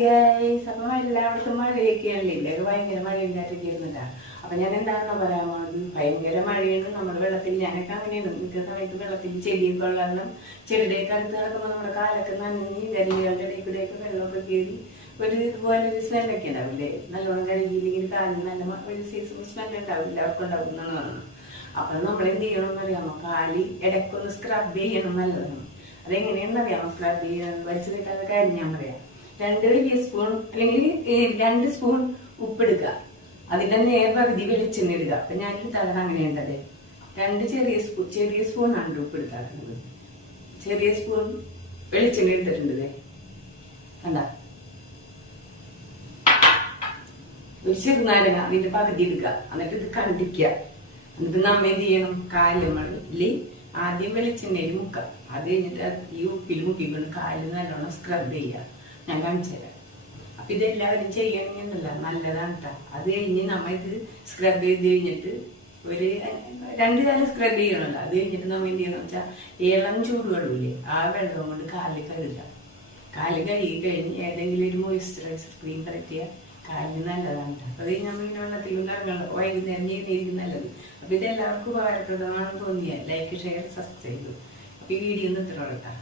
Guys, അപ്പം എല്ലായിടത്തും മഴയൊക്കെയാണല്ലേ, ഇവിടെയൊക്കെ ഭയങ്കര മഴയും കാറ്റൊക്കെ ഇരുന്നിട്ടാ. അപ്പൊ ഞാൻ എന്താണെന്ന് പറയാൻ പോകുന്നത്, ഭയങ്കര മഴയാണ് നമ്മുടെ വെള്ളത്തിൽ. ഞാനൊക്കെ അങ്ങനെയാണ് മിക്ക സമയത്ത് വെള്ളത്തിൽ ചെടിയൊക്കെ ഉള്ളതെന്നും ചെടിയുടെയൊക്കെ അടുത്ത് നടക്കുമ്പോൾ നമ്മുടെ കാലൊക്കെ നനഞ്ഞ് കരികളുടെ ഇടയ്ക്കൂടെയൊക്കെ വെള്ളമൊക്കെ കയറി ഒരു ഇതുപോലെ ഒരു സ്മെല്ലൊക്കെ ഉണ്ടാവില്ലേ, നല്ലോണം കഴുകിയില്ലെങ്കിൽ കാലിന് നല്ല ഒരു സൈസ് സ്മെല്ല് ഉണ്ടാവില്ല, അവർക്ക് ഉണ്ടാവും എന്നാണ് പറഞ്ഞത്. അപ്പൊ നമ്മൾ എന്ത് ചെയ്യണമെന്ന് അറിയാമോ, കാലി ഇടയ്ക്കൊന്ന് സ്ക്രബ് ചെയ്യണം, നല്ലതാണ്. അതെങ്ങനെയാണെന്ന് അറിയാമോ സ്ക്രബ് ചെയ്യാൻ? വലിച്ചെടുക്കാതെ കാര്യം ഞാൻ പറയാം. 2 വലിയ സ്പൂൺ അല്ലെങ്കിൽ 2 സ്പൂൺ ഉപ്പെടുക്കുക, അതിന്റെ നേരെ പകുതി വെളിച്ചെണ്ണ ഇടുക. അപ്പൊ ഞാൻ ഇട്ടാണ് അങ്ങനെ ഉണ്ടത്. 2 ചെറിയ സ്പൂണാണ് ഉപ്പെടുത്താറുള്ളത്. ചെറിയ സ്പൂൺ വെളിച്ചെണ്ണ എടുത്തിട്ടുണ്ട്, കണ്ട. ഒരു ചെറുനാരങ്ങ അതിന്റെ പകുതി എടുക്കുക, എന്നിട്ട് ഇത് കണ്ടിക്കുക. എന്നിട്ട് നമ്മ എന്ത് ചെയ്യണം, കാലുമണില് ആദ്യം വെളിച്ചെണ്ണയിൽ മുക്കാം. അത് കഴിഞ്ഞിട്ട് ഈ ഉപ്പിൽ മുക്കിക്കൊണ്ട് കാല് നല്ലോണം സ്ക്രബ് ചെയ്യുക. ഞാൻ കാണിച്ചു തരാം. അപ്പൊ ഇതെല്ലാവരും ചെയ്യണമെന്നല്ല, നല്ലതാണ് കേട്ടോ. അത് കഴിഞ്ഞ് നമ്മ ഇത് സ്ക്രബ് ചെയ്ത് കഴിഞ്ഞിട്ട് ഒരു 2 തല സ്ക്രബ് ചെയ്യണമല്ലോ. അത് കഴിഞ്ഞിട്ട് നമ്മ എന്ത് ചെയ്യണം വെച്ചാൽ ഇളം ചൂടുവെള്ളമില്ലേ, ആ വെള്ളം കൊണ്ട് കാലിൽ കഴുകുക. കാല് കഴുകി കഴിഞ്ഞ് ഏതെങ്കിലും ഒരു മോയിസ്ചറൈസർ ക്രീം പരത്തിയാൽ കാലിന് നല്ലതാണ് കേട്ടോ. അത് കഴിഞ്ഞ് നമ്മളിങ്ങനെ വെള്ളത്തിലും ഇറങ്ങണം, വൈകുന്നേരം നീരിയിരിക്കും നല്ലത്. അപ്പൊ ഇതെല്ലാവർക്കും ഉപകാരപ്രദമാണെന്ന് തോന്നിയാൽ ലൈക്ക്, ഷെയർ, സബ്സ്ക്രൈബ്. അപ്പൊ ഈ വീഡിയോ ഒന്ന് ഇത്ര കേട്ടോ.